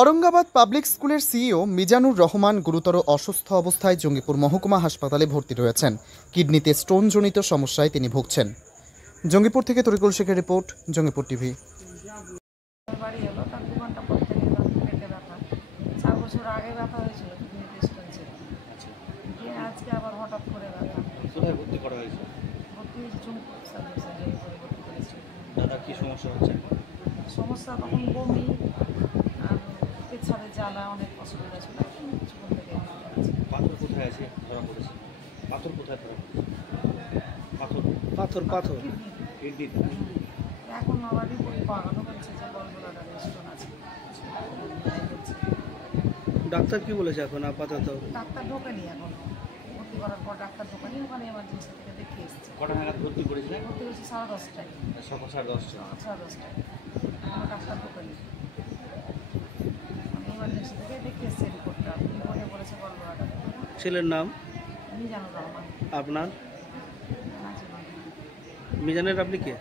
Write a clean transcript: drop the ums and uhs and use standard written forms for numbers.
Aurangabad public স্কুলের CEO Mizanur Rahman গুরুতর অসুস্থ অবস্থায় জঙ্গিপুর মহকুমা হাসপাতালে ভর্তি রয়েছেন। কিডনিতে স্টোনজনিত সমস্যায় তিনি ভুগছেন। জঙ্গিপুর থেকে তরিকুল শেখের রিপোর্ট, জঙ্গিপুর টিভি। বাড়ি এলো তার 2 ঘন্টা পর থেকে পেটে ব্যথা, 4 বছর আগে ব্যথা হয়েছিল, কিডনিতে স্টোন ছিল। দিয়ে আজকে আবার হঠাৎ করে ব্যথা। কোথায় ভর্তি করা হয়েছে? ভর্তি হয়েছে জঙ্গিপুর সার্ভিস সেন্টারে ভর্তি করেছি। দাদা কি সমস্যা হচ্ছে? সমস্যা তখন বমি আর পেছাবে জ্বালা, অনেক অসুবিধা ছিল। কিছুক্ষণ থেকে পাথর কোথায় আছে ধরা পড়েছে? পাথর কোথায় ধরা পড়েছে? পাথর পাথর পাথর কিডনিতে। এখন আবার রিপোর্ট পাওয়ানো বলছে যে গলব্লাডারে স্টোন আছে। ডাক্তার কি বলেছে এখন আপাতত? ডাক্তার ঢোকেনি এখনো, ভর্তি করার পর ডাক্তার ঢোকেনি, ওখানে এমার্জেন্সি থেকে দেখিয়ে এসছে। কটা নাগাদ ভর্তি করেছিলেন? ভর্তি হয়েছে 10:30টায়। সকাল 10:30। 10:30টায় কোনো ডাক্তার ঢোকেনি, আমি এমার্জেন্সি থেকে দেখিয়ে এসছে। রিপোর্টে বলেছে গলব্লাডারে। ছেলের নাম? মিজানুর রহমান। আপনার? নাজিমা। মিজানের আপনি কে?